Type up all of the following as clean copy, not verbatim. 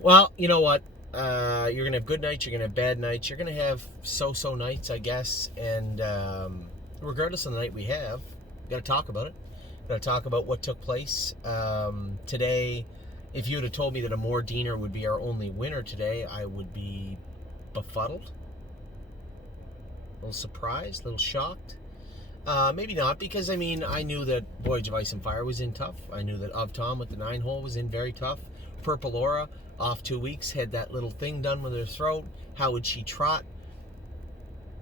Well, you know what? You're going to have good nights, you're going to have bad nights, you're going to have so-so nights, I guess. And regardless of the night we have, got to talk about it. Got to talk about what took place today. If you would have told me that Amor Diener would be our only winner today, I would be befuddled, a little surprised, a little shocked. Maybe not, because I knew that Voyage of Ice and Fire was in tough. I knew that Of Tom with the 9-hole was in very tough. Purple Aura, off 2 weeks, had that little thing done with her throat. How would she trot?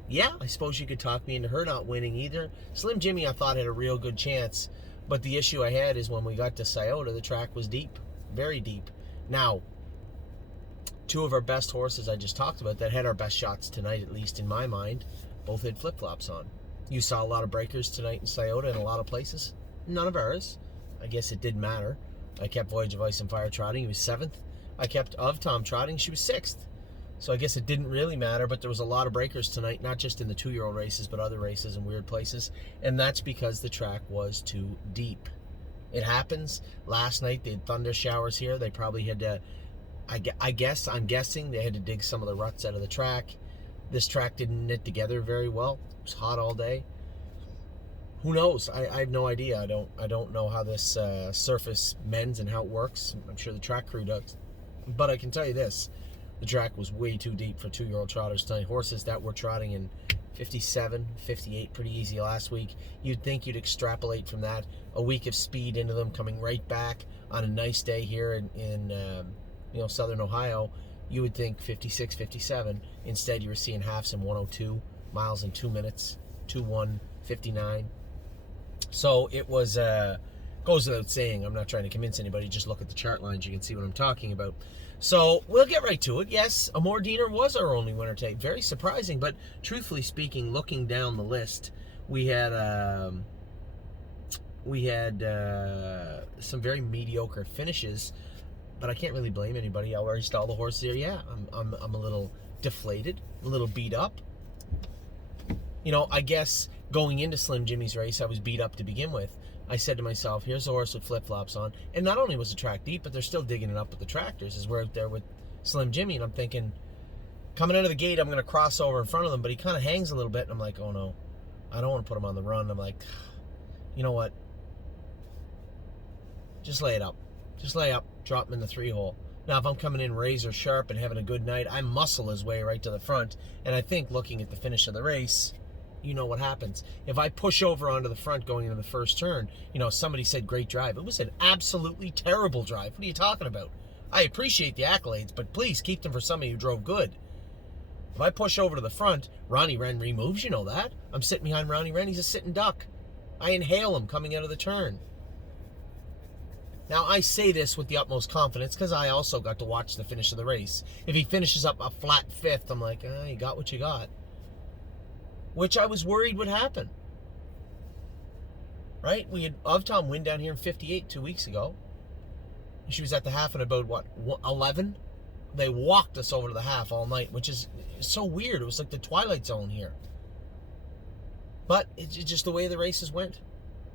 Yeah, I suppose you could talk me into her not winning either. Slim Jimmy, I thought, had a real good chance. But the issue I had is when we got to Scioto, the track was deep, very deep. Now, two of our best horses I just talked about that had our best shots tonight, at least in my mind, both had flip-flops on. You saw a lot of breakers tonight in Scioto in a lot of places. None of ours. I guess it didn't matter. I kept Voyage of Ice and Fire trotting. He was 7th. I kept Of Tom trotting. She was 6th. So I guess it didn't really matter, but there was a lot of breakers tonight, not just in the 2-year-old races, but other races in weird places. And that's because the track was too deep. It happens. Last night they had thunder showers here. They probably had to, I'm guessing they had to dig some of the ruts out of the track. This track didn't knit together very well. It was hot all day. Who knows? I have no idea. I don't know how this surface mends and how it works. I'm sure the track crew does. But I can tell you this. The track was way too deep for 2-year-old trotters tonight. Horses that were trotting in 57, 58 pretty easy last week. You'd think you'd extrapolate from that. A week of speed into them, coming right back on a nice day here in Southern Ohio. You would think 56, 57. Instead, you were seeing halves in 102 miles in 2 minutes, 2:1:59. So it was, goes without saying, I'm not trying to convince anybody, just look at the chart lines, you can see what I'm talking about. So we'll get right to it. Yes, Amor Diener was our only winner today. Very surprising, but truthfully speaking, looking down the list, we had some very mediocre finishes, but I can't really blame anybody. I raced all the horses here. Yeah, I'm a little deflated, a little beat up. I guess going into Slim Jimmy's race, I was beat up to begin with. I said to myself, here's a horse with flip-flops on. And not only was the track deep, but they're still digging it up with the tractors as we're out there with Slim Jimmy. And I'm thinking, coming out of the gate, I'm going to cross over in front of them. But he kind of hangs a little bit. And I'm like, oh, no. I don't want to put him on the run. I'm like, you know what? Just lay it up. Just lay up. Drop him in the 3-hole. Now, if I'm coming in razor sharp and having a good night, I muscle his way right to the front. And I think looking at the finish of the race, you know what happens. If I push over onto the front going into the first turn, somebody said great drive. It was an absolutely terrible drive. What are you talking about? I appreciate the accolades, but please keep them for somebody who drove good. If I push over to the front, Ronnie Wren removes, you know that. I'm sitting behind Ronnie Wren. He's a sitting duck. I inhale him coming out of the turn. Now, I say this with the utmost confidence because I also got to watch the finish of the race. If he finishes up a flat 5th, I'm like, you got what you got. Which I was worried would happen. Right? We had Of Tom win down here in 58 2 weeks ago. She was at the half in about, 11? They walked us over to the half all night, which is so weird. It was like the Twilight Zone here. But it's just the way the races went.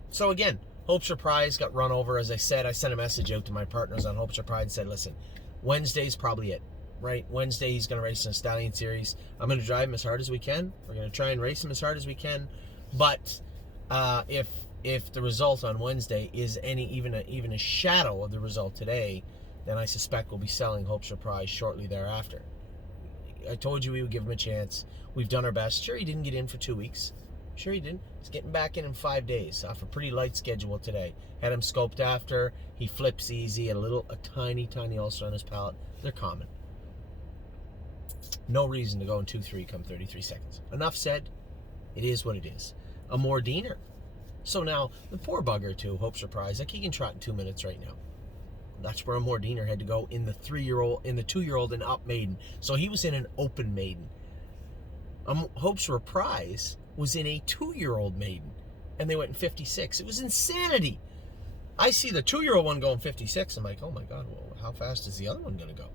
So again, Hope's Prize got run over. As I said, I sent a message out to my partners on Hope's Pride and said, listen, Wednesday's probably it. Right? Wednesday, he's going to race in a Stallion Series. I'm going to drive him as hard as we can. We're going to try and race him as hard as we can. But if the result on Wednesday is even a shadow of the result today, then I suspect we'll be selling Hope's Prize shortly thereafter. I told you we would give him a chance. We've done our best. Sure, he didn't get in for 2 weeks. Sure, he didn't. He's getting back in 5 days off a pretty light schedule today. Had him scoped after. He flips easy. A tiny ulcer on his palate. They're common. No reason to go in 2-3 come 33 seconds. Enough said. It is what it is. Amor Diener. So now, the poor bugger too, Hope's Prize. Like, he can trot in 2 minutes right now. That's where Amor Diener had to go in the 2-year-old and up maiden. So he was in an open maiden. Hope's Prize was in a 2-year-old maiden. And they went in 56. It was insanity. I see the 2-year-old one going 56. I'm like, oh my God, well, how fast is the other one going to go?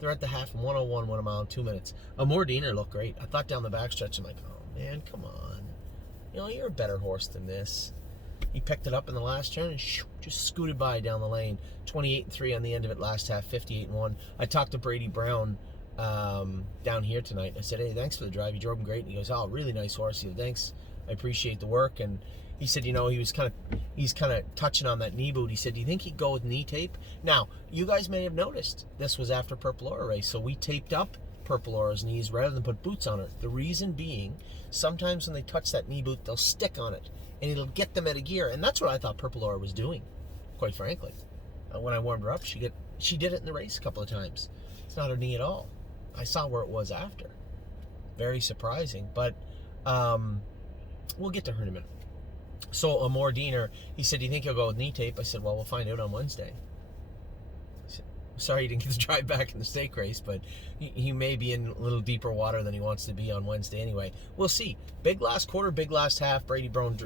They're at the half in 101, 1 mile in 2 minutes. Amor Diener looked great. I thought down the backstretch, I'm like, oh man, come on. You're a better horse than this. He picked it up in the last turn and just scooted by down the lane. 28-3 on the end of it last half, 58-1. I talked to Brady Brown down here tonight. I said, hey, thanks for the drive. You drove him great. And he goes, oh, really nice horse. He goes, thanks. I appreciate the work. And he said, he's kind of touching on that knee boot. He said, do you think he'd go with knee tape? Now, you guys may have noticed this was after Purple Aura race, so we taped up Purple Aura's knees rather than put boots on it. The reason being, sometimes when they touch that knee boot, they'll stick on it, and it'll get them out of gear. And that's what I thought Purple Aura was doing, quite frankly. When I warmed her up, she did it in the race a couple of times. It's not her knee at all. I saw where it was after. Very surprising, but we'll get to her in a minute. So Amor Diener, he said, do you think he'll go with knee tape? I said, well, we'll find out on Wednesday. Sorry he didn't get to drive back in the stake race, but he may be in a little deeper water than he wants to be on Wednesday anyway. We'll see. Big last quarter, big last half. Brady Brown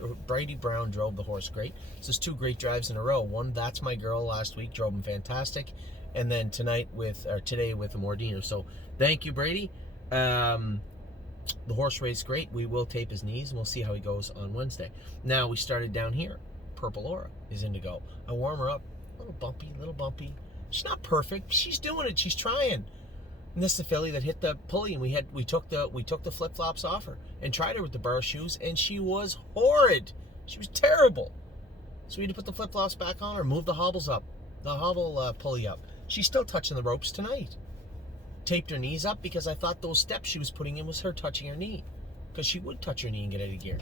drove the horse great. This is 2 great drives in a row. One, That's My Girl, last week, drove him fantastic. And then today with Amor Diener. So thank you, Brady. The horse raced great. We will tape his knees, and we'll see how he goes on Wednesday. Now, we started down here. Purple Aura is in to go. I warm her up. A little bumpy. She's not perfect. She's doing it. She's trying. And this is the filly that hit the pulley, and we took the flip-flops off her and tried her with the bar shoes, and she was horrid. She was terrible. So we had to put the flip-flops back on her, move the hobbles up, the hobble pulley up. She's still touching the ropes tonight. Taped her knees up because I thought those steps she was putting in was her touching her knee, because she would touch her knee and get out of gear.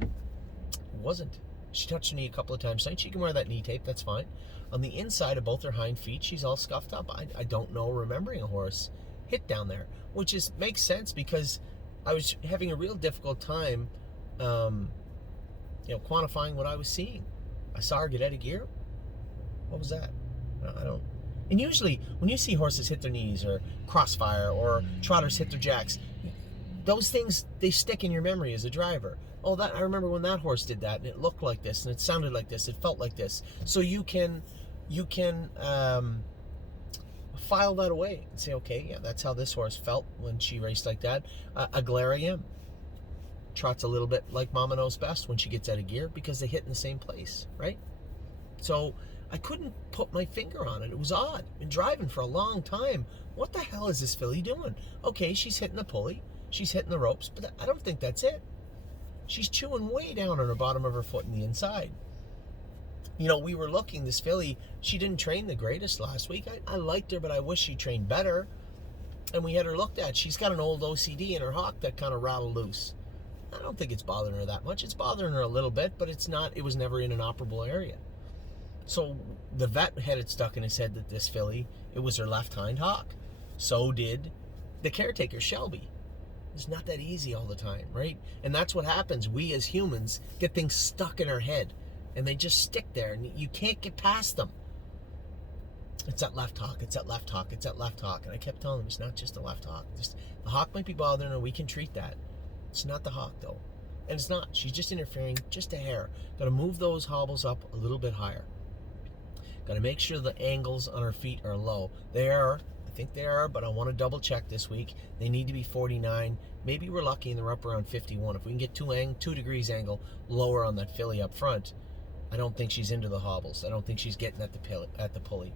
It wasn't. She touched her knee a couple of times tonight. She can wear that knee tape, that's fine. On the inside of both her hind feet, she's all scuffed up. I don't know, remembering a horse hit down there, which makes sense because I was having a real difficult time quantifying what I was seeing. I saw her get out of gear. What was that? I don't. And usually, when you see horses hit their knees, or crossfire, or trotters hit their jacks, those things, they stick in your memory as a driver. Oh, I remember when that horse did that, and it looked like this, and it sounded like this, it felt like this. So you can file that away and say, okay, yeah, that's how this horse felt when she raced like that. Aglariam trots a little bit like Mama Knows Best when she gets out of gear, because they hit in the same place, right? So I couldn't put my finger on it. It was odd. Been driving for a long time. What the hell is this filly doing? Okay, she's hitting the pulley, she's hitting the ropes, but I don't think that's it. She's chewing way down on the bottom of her foot in the inside. We were looking, this filly, she didn't train the greatest last week. I liked her, but I wish she trained better. And we had her looked at. She's got an old OCD in her hock that kind of rattled loose. I don't think it's bothering her that much. It's bothering her a little bit, but it was never in an operable area. So the vet had it stuck in his head that this filly, it was her left hind hock. So did the caretaker, Shelby. It's not that easy all the time, right? And that's what happens. We as humans get things stuck in our head, and they just stick there, and you can't get past them. It's that left hock, it's that left hock, it's that left hock. And I kept telling them, it's not just the left hock. The hock might be bothering her, we can treat that. It's not the hock, though. And it's not. She's just interfering just a hair. Got to move those hobbles up a little bit higher. Got to make sure the angles on her feet are low. I think they are, but I want to double check this week. They need to be 49. Maybe we're lucky and they're up around 51. If we can get 2 degrees angle lower on that filly up front, I don't think she's into the hobbles. I don't think she's getting at the pulley.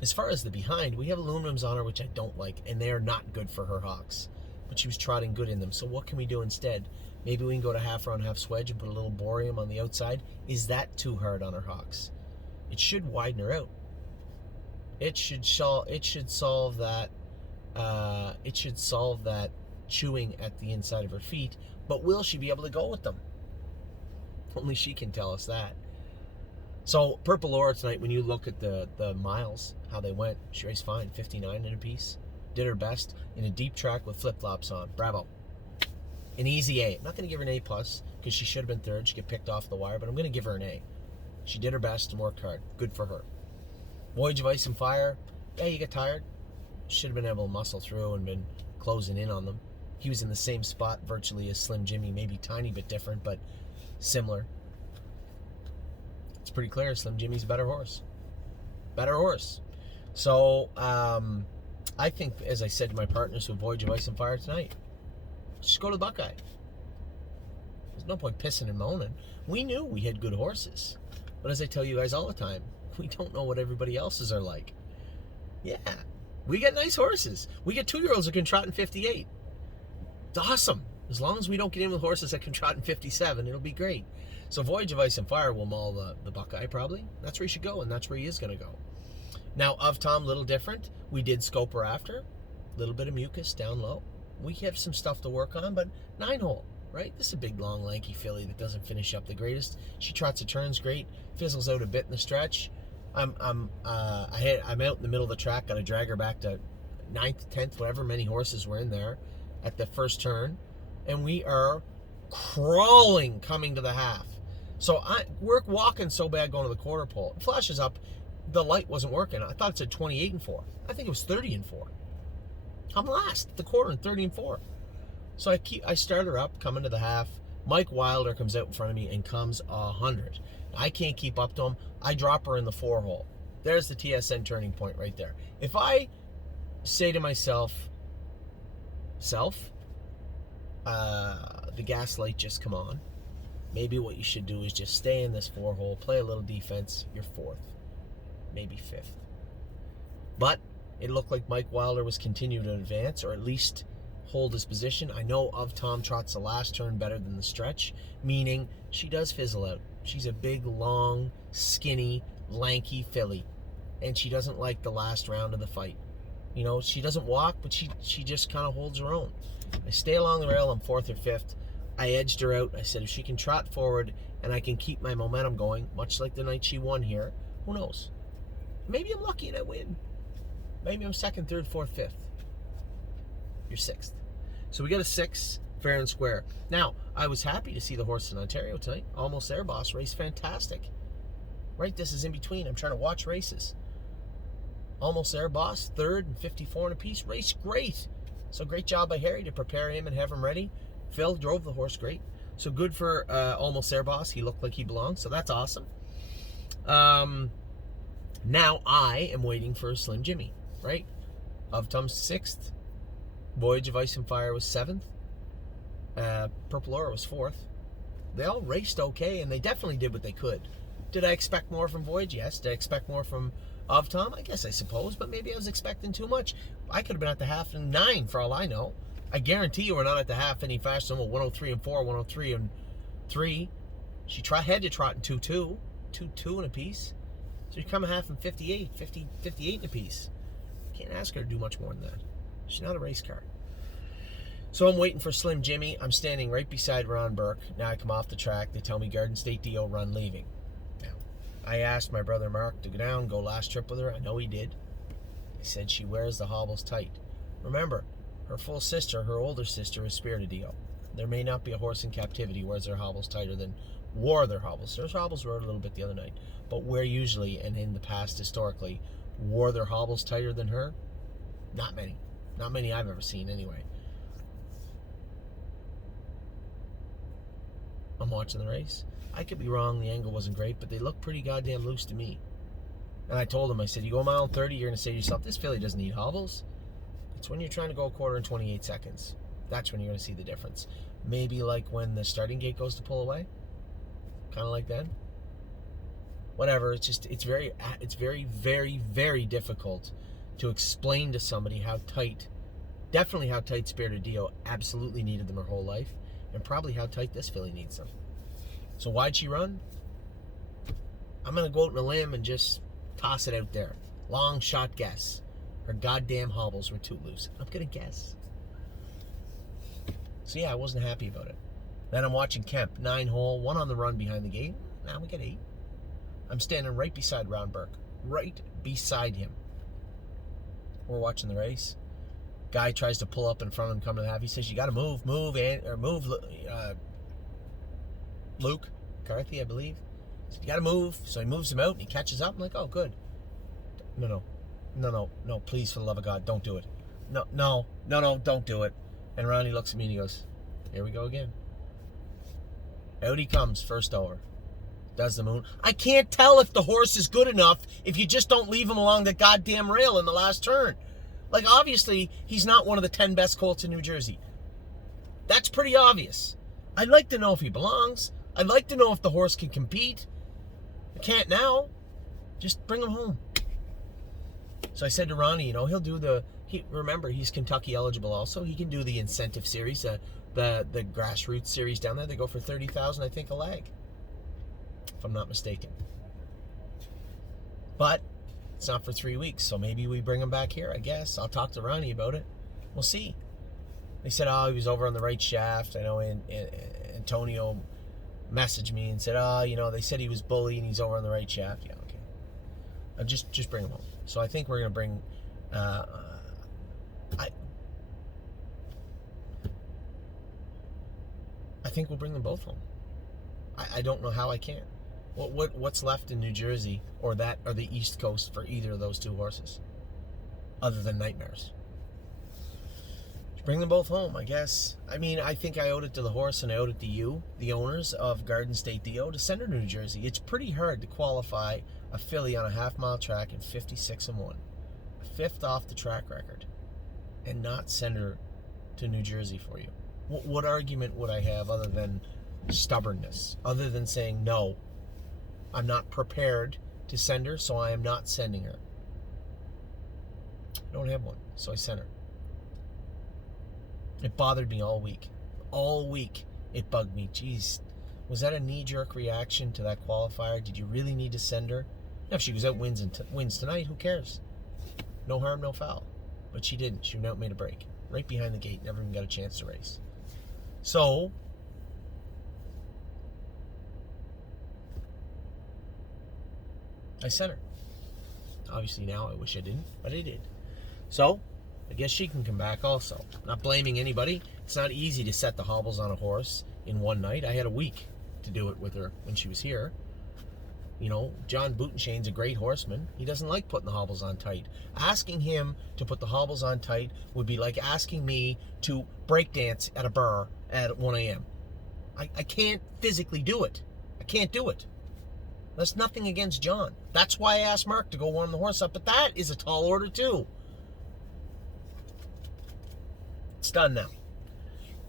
As far as the behind, we have aluminums on her, which I don't like, and they are not good for her hocks. But she was trotting good in them. So what can we do instead? Maybe we can go to half round, half swedge and put a little borium on the outside. Is that too hard on her hocks? It should widen her out. It should solve that. It should solve that chewing at the inside of her feet. But will she be able to go with them? Only she can tell us that. So Purple Aura tonight, when you look at the miles, how they went, she raced fine, 59 in a piece. Did her best in a deep track with flip-flops on. Bravo. An easy A. I'm not going to give her an A+, because she should have been third. She got picked off the wire, but I'm going to give her an A. She did her best and worked hard. Good for her. Voyage of Ice and Fire. Yeah, you get tired. Should have been able to muscle through and been closing in on them. He was in the same spot virtually as Slim Jimmy, maybe a tiny bit different, but similar. It's pretty clear Slim Jimmy's a better horse. Better horse. So, I think, as I said to my partners with Voyage of Ice and Fire tonight, just go to the Buckeye. There's no point pissing and moaning. We knew we had good horses. But as I tell you guys all the time, we don't know what everybody else's are like. Yeah, we got nice horses. We get 2-year-olds that can trot in 58. It's awesome. As long as we don't get in with horses that can trot in 57, it'll be great. So Voyage of Ice and Fire will maul the Buckeye probably. That's where he should go, and that's where he is going to go. Now, Of Tom, little different. We did scope her after. A little bit of mucus down low. We have some stuff to work on, but 9-hole, right? This is a big, long, lanky filly that doesn't finish up the greatest. She trots the turns great, fizzles out a bit in the stretch. I'm out in the middle of the track. Got to drag her back to 9th, 10th, whatever many horses were in there at the first turn, and we are crawling coming to the half. So we're walking so bad going to the quarter pole. It flashes up. The light wasn't working. I thought it said 28-4. I think it was 30-4. I'm last at the quarter and 30-4. So I start her up coming to the half. Mike Wilder comes out in front of me and comes 100. I can't keep up to him. I drop her in the 4-hole. There's the TSN turning point right there. If I say to myself, the gas light just come on. Maybe what you should do is just stay in this 4-hole, play a little defense. You're 4th, maybe 5th. But it looked like Mike Wilder was continuing to advance, or at least hold his position. I know Of Tom trots the last turn better than the stretch, meaning she does fizzle out. She's a big, long, skinny, lanky filly, and she doesn't like the last round of the fight. You know, she doesn't walk, but she just kind of holds her own. I stay along the rail. I'm 4th or 5th. I edged her out. I said, if she can trot forward and I can keep my momentum going, much like the night she won here, who knows? Maybe I'm lucky and I win. Maybe I'm 2nd, 3rd, 4th, 5th. You're 6th. So we got a 6, fair and square. Now, I was happy to see the horse in Ontario tonight. Almost There Boss race fantastic. Right, this is in between. I'm trying to watch races. Almost There Boss, 3rd and 54 and a piece. Race great. So great job by Harry to prepare him and have him ready. Phil drove the horse great. So good for Almost There Boss. He looked like he belonged, so that's awesome. Now I am waiting for Slim Jimmy, right? Of Tom's 6th. Voyage of Ice and Fire was 7th. Purple Aura was 4th. They all raced okay, and they definitely did what they could. Did I expect more from Voyage? Yes. Did I expect more from Of Tom? I guess I suppose, but maybe I was expecting too much. I could have been at the half in 9 for all I know. I guarantee you we're not at the half any faster than 103 and 4, 103 and 3. She had to trot in 2-2. 2-2 and a piece. So you come a half in 58, 58 and a piece. Can't ask her to do much more than that. She's not a race car. So I'm waiting for Slim Jimmy. I'm standing right beside Ron Burke. Now I come off the track. They tell me Garden State DO run leaving. Now, I asked my brother Mark to go down, go last trip with her. I know he did. He said she wears the hobbles tight. Remember, her full sister, her older sister, is Spirited DO. There may not be a horse in captivity wears their hobbles tighter than wore their hobbles. Their hobbles were a little bit the other night. But where usually, and in the past historically, wore their hobbles tighter than her? Not many. Not many I've ever seen anyway. I'm watching the race. I could be wrong, the angle wasn't great, but they look pretty goddamn loose to me. And I told him, I said, you go a mile and 30, you're going to say to yourself, this filly doesn't need hobbles. It's when you're trying to go a quarter in 28 seconds. That's when you're going to see the difference. Maybe like when the starting gate goes to pull away. Kind of like then. Whatever, it's very, very, very difficult to explain to somebody how tight, definitely how tight Spirited DO absolutely needed them her whole life, and probably how tight this filly needs them. So why'd she run? I'm going to go out on a limb and just toss it out there. Long shot guess. Her goddamn hobbles were too loose. I'm going to guess. So yeah, I wasn't happy about it. Then I'm watching Kemp, 9-hole, 1 on the run behind the gate. Now we get 8. I'm standing right beside Ron Burke. Right beside him. We're watching the race. Guy tries to pull up in front of him, come to the half. He says, you got to move, Luke McCarthy, I believe. He said, you got to move. So he moves him out, and he catches up. I'm like, oh, good. No, please, for the love of God, don't do it. No, don't do it. And Ronnie looks at me and he goes, here we go again. Out he comes, first over. Does the moon. I can't tell if the horse is good enough if you just don't leave him along the goddamn rail in the last turn. Like, obviously, he's not one of the 10 best colts in New Jersey. That's pretty obvious. I'd like to know if he belongs. I'd like to know if the horse can compete. I can't now. Just bring him home. So I said to Ronnie, he'll do remember, he's Kentucky eligible also. He can do the incentive series, the grassroots series down there. They go for $30,000, I think, a leg, if I'm not mistaken. But it's not for 3 weeks, so maybe we bring him back here, I guess. I'll talk to Ronnie about it. We'll see. They said, he was over on the right shaft. I know Antonio messaged me and said, they said he was bullied and he's over on the right shaft. Yeah, okay. Just bring him home. So I think we're going to bring... I think we'll bring them both home. I don't know how I can. What's left in New Jersey or the East Coast for either of those two horses, other than nightmares? Bring them both home, I guess. I mean, I think I owed it to the horse and I owed it to you, the owners of Garden State DO, to send her to New Jersey. It's pretty hard to qualify a filly on a half-mile track in 56-1, a fifth off the track record, and not send her to New Jersey for you. What argument would I have other than stubbornness, other than saying, no, I'm not prepared to send her, so I am not sending her? I don't have one, so I sent her. It bothered me all week. All week it bugged me. Jeez, was that a knee-jerk reaction to that qualifier? Did you really need to send her? Now, if she goes out and wins tonight, who cares? No harm, no foul. But she didn't. She went out and made a break. Right behind the gate. Never even got a chance to race. So, I sent her. Obviously now I wish I didn't, but I did. So, I guess she can come back also. Not blaming anybody. It's not easy to set the hobbles on a horse in one night. I had a week to do it with her when she was here. John Butenshane's a great horseman. He doesn't like putting the hobbles on tight. Asking him to put the hobbles on tight would be like asking me to breakdance at a bar at 1 a.m. I can't physically do it. I can't do it. That's nothing against John. That's why I asked Mark to go warm the horse up, but that is a tall order too. It's done now.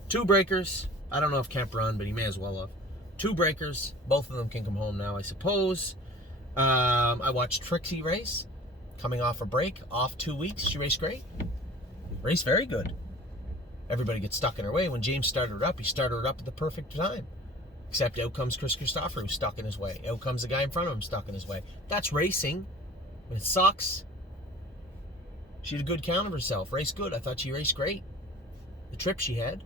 2 breakers. I don't know if Kemp run, but he may as well have. 2 breakers. Both of them can come home now, I suppose. I watched Trixie race. Coming off a break. Off 2 weeks. She raced great. Raced very good. Everybody gets stuck in her way. When James started her up, he started her up at the perfect time. Except out comes Chris Christopher, who's stuck in his way. Out comes the guy in front of him, stuck in his way. That's racing. It sucks. She had a good count of herself. Raced good. I thought she raced great. The trip she had.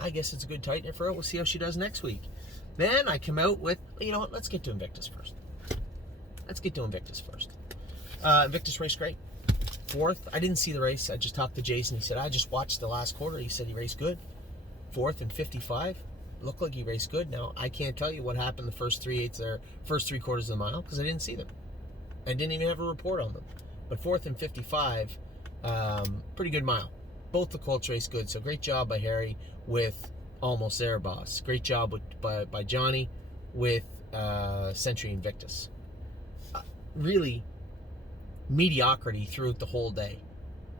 I guess it's a good tightener for her. We'll see how she does next week. Then I come out with, what? Let's get to Invictus first. Invictus raced great. 4th. I didn't see the race. I just talked to Jason. He said, I just watched the last quarter. He said he raced good. 4th and 55. Looked like he raced good. Now, I can't tell you what happened the first 3 quarters of the mile because I didn't see them. I didn't even have a report on them. But 4th and 55, pretty good mile. Both the colts raced good. So great job by Harry with Almost There Boss. Great job by Johnny with Century Invictus. Really mediocrity throughout the whole day.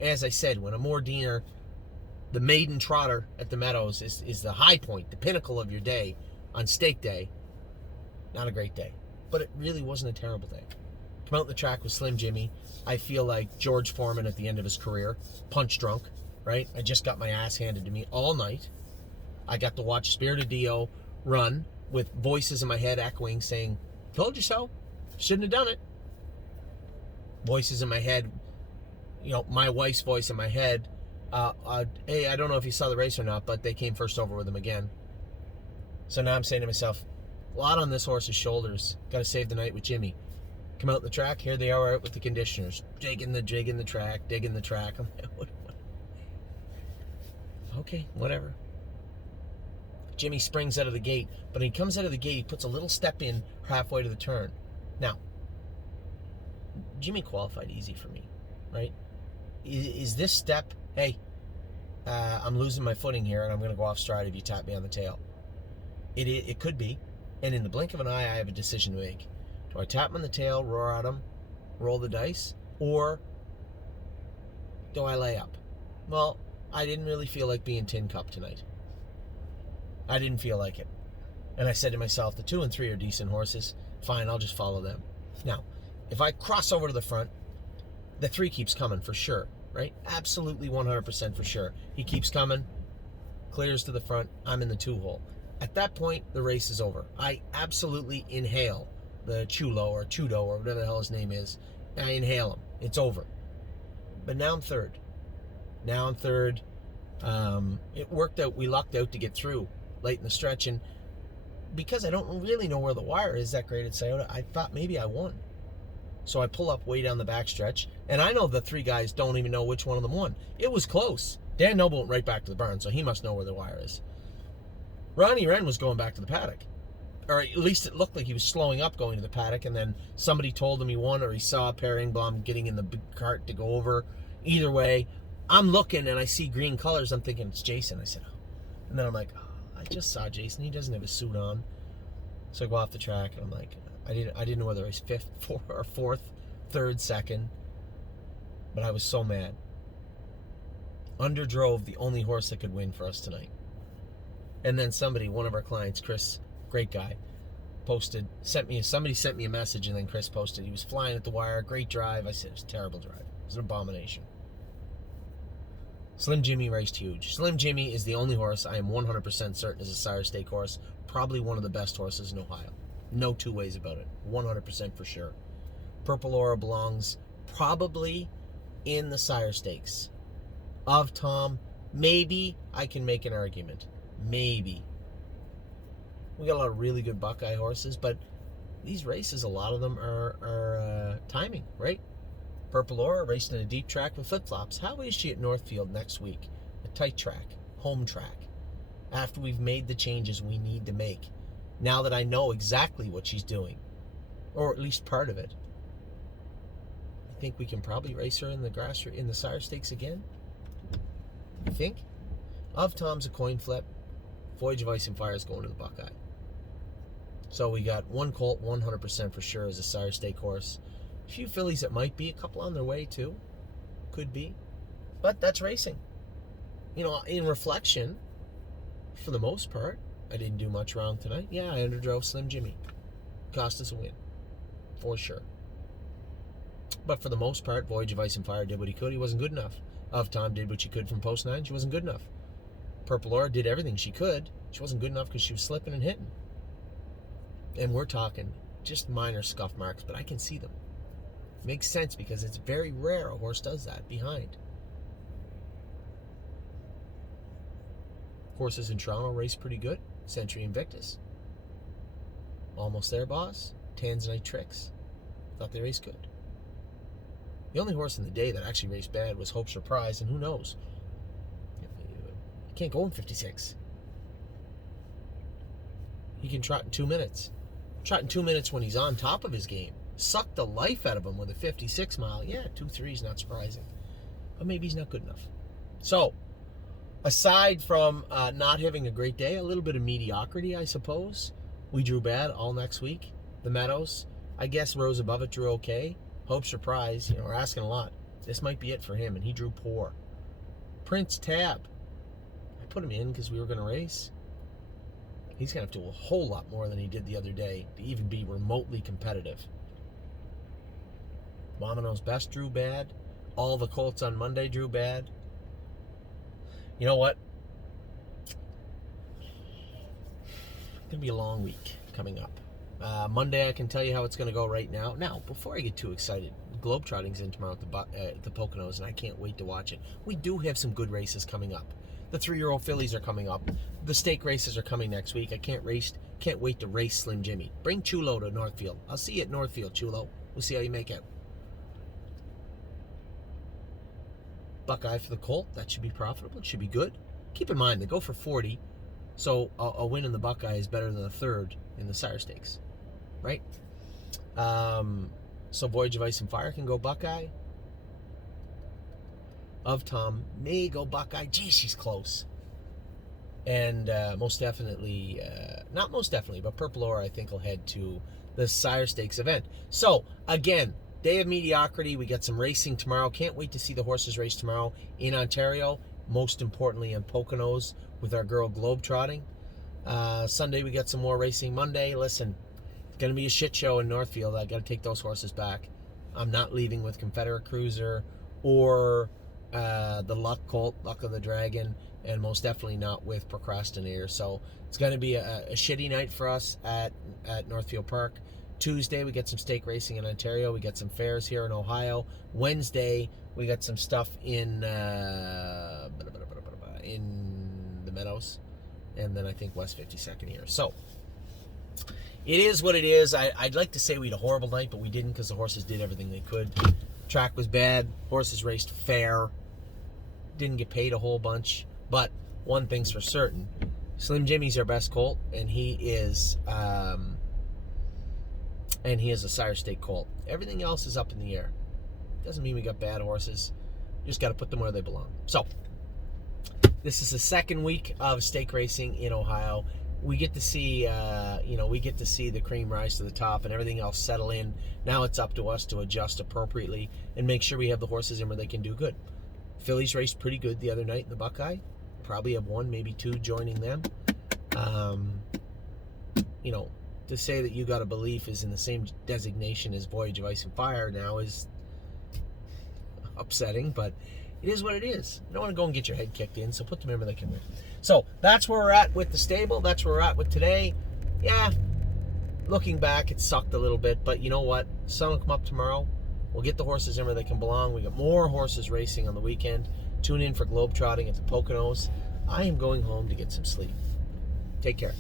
As I said, when Amor Diener, the maiden trotter at the Meadows, is the high point, the pinnacle of your day on stake day, not a great day. But it really wasn't a terrible day. Come out the track with Slim Jimmy. I feel like George Foreman at the end of his career, punch drunk, right? I just got my ass handed to me all night. I got to watch Spirited Dio run with voices in my head echoing, saying, told you so. Shouldn't have done it. Voices in my head, my wife's voice in my head. Hey, I don't know if you saw the race or not, but they came first over with him again. So now I'm saying to myself, a lot on this horse's shoulders. Got to save the night with Jimmy. Come out the track, here they are out with the conditioners. Digging the track. I'm like, okay, whatever. Jimmy springs out of the gate, but when he comes out of the gate, he puts a little step in halfway to the turn. Now, Jimmy qualified easy for me, right? Is this step, hey, I'm losing my footing here and I'm going to go off stride if you tap me on the tail? It could be, and in the blink of an eye, I have a decision to make. Do I tap him on the tail, roar at him, roll the dice, or do I lay up? Well, I didn't really feel like being Tin Cup tonight. I didn't feel like it. And I said to myself, the 2 and 3 are decent horses. Fine, I'll just follow them. Now, if I cross over to the front, the 3 keeps coming for sure, right? Absolutely 100% for sure. He keeps coming, clears to the front, I'm in the 2 hole. At that point, the race is over. I absolutely inhale the Chulo or Chudo or whatever the hell his name is. I inhale him. It's over. But now I'm third. It worked out. We lucked out to get through late in the stretch. And because I don't really know where the wire is that great at Scioto, I thought maybe I won. So I pull up way down the back stretch. And I know the 3 guys don't even know which one of them won. It was close. Dan Noble went right back to the barn, so he must know where the wire is. Ronnie Wren was going back to the paddock. Or at least it looked like he was slowing up going to the paddock, and then somebody told him he won, or he saw Peringblom getting in the big cart to go over. Either way, I'm looking and I see green colors. I'm thinking it's Jason. I said, oh. And then I'm like, oh, I just saw Jason. He doesn't have a suit on. So I go off the track and I'm like, I didn't know whether I was 5th, 4th, 3rd, 2nd. But I was so mad. Underdrove the only horse that could win for us tonight. And then somebody, one of our clients, Chris, great guy, somebody sent me a message, and then Chris posted, he was flying at the wire, great drive. I said, it was a terrible drive. It was an abomination. Slim Jimmy raced huge. Slim Jimmy is the only horse I am 100% certain is a sire stake horse. Probably one of the best horses in Ohio. No 2 ways about it. 100% for sure. Purple Aura belongs probably in the sire stakes. Of Tom, maybe I can make an argument. Maybe. We got a lot of really good Buckeye horses, but these races, a lot of them are timing, right? Purple Aura raced in a deep track with flip-flops. How is she at Northfield next week? A tight track, home track. After we've made the changes we need to make. Now that I know exactly what she's doing. Or at least part of it. I think we can probably race her in the sire stakes again. You think? Of Tom's a coin flip. Voyage of Ice and Fire is going to the Buckeye. So we got one colt, 100% for sure, as a sire stake horse. A few fillies that might be, a couple on their way too. Could be. But that's racing. You know, in reflection, for the most part, I didn't do much wrong tonight. Yeah, I underdrove Slim Jimmy. Cost us a win. For sure. But for the most part, Voyage of Ice and Fire did what he could. He wasn't good enough. Of Tom did what she could from post 9. She wasn't good enough. Purple Aura did everything she could. She wasn't good enough because she was slipping and hitting. And we're talking just minor scuff marks, but I can see them. Makes sense because it's very rare a horse does that behind. Horses in Toronto race pretty good. Century Invictus. Almost there, boss. Tanzanite Tricks. Thought they raced good. The only horse in the day that actually raced bad was Hope Surprise, and who knows? He can't go in 56. He can trot in 2 minutes. Trot in 2 minutes when he's on top of his game. Suck the life out of him with a 56 mile. Yeah, 2-3 is not surprising. But maybe he's not good enough. So, aside from not having a great day, a little bit of mediocrity, I suppose. We drew bad all next week. The Meadows. I guess Rose Above It drew okay. Hope Surprise, we're asking a lot. This might be it for him, and he drew poor. Prince Tab. I put him in because we were going to race. He's going to have to do a whole lot more than he did the other day to even be remotely competitive. Momino's Best drew bad. All the colts on Monday drew bad. You know what? It's going to be a long week coming up. Monday, I can tell you how it's going to go right now. Now, before I get too excited, Globetrotting's in tomorrow at the Poconos, and I can't wait to watch it. We do have some good races coming up. The 3-year-old fillies are coming up. The stake races are coming next week. I can't wait to race Slim Jimmy. Bring Chulo to Northfield. I'll see you at Northfield, Chulo. We'll see how you make it. Buckeye for the colt. That should be profitable. It should be good. Keep in mind, they go for 40, so a win in the Buckeye is better than a third in the sire stakes. Right? So Voyage of Ice and Fire can go Buckeye. Of Tom may go Buckeye. Gee, she's close. And most definitely, not most definitely, but Purple Aura I think will head to the sire stakes event. So, again, day of mediocrity. We got some racing tomorrow. Can't wait to see the horses race tomorrow in Ontario. Most importantly in Poconos with our girl Globetrotting. Sunday we got some more racing. Monday, listen, it's going to be a shit show in Northfield. I got to take those horses back. I'm not leaving with Confederate Cruiser or the Luck Colt, Luck of the Dragon, and most definitely not with Procrastinator. So it's going to be a shitty night for us at Northfield Park. Tuesday, we get some stake racing in Ontario. We get some fairs here in Ohio. Wednesday, we got some stuff in the Meadows. And then I think West 52nd here. So it is what it is. I'd like to say we had a horrible night, but we didn't because the horses did everything they could. Track was bad. Horses raced fair. Didn't get paid a whole bunch. But one thing's for certain. Slim Jimmy's our best colt, and he is a sire stake colt. Everything else is up in the air. Doesn't mean we got bad horses. You just got to put them where they belong. So this is the second week of stake racing in Ohio. We get to see, the cream rise to the top and everything else settle in. Now it's up to us to adjust appropriately and make sure we have the horses in where they can do good. Phillies raced pretty good the other night in the Buckeye. Probably have one, maybe two joining them. To say that You Got a Belief is in the same designation as Voyage of Ice and Fire now is upsetting, but it is what it is. You don't want to go and get your head kicked in, so put them in where they can win. So that's where we're at with the stable. That's where we're at with today. Yeah, looking back, it sucked a little bit, but you know what? Sun will come up tomorrow. We'll get the horses in where they can belong. We got more horses racing on the weekend. Tune in for Globetrotting at the Poconos. I am going home to get some sleep. Take care.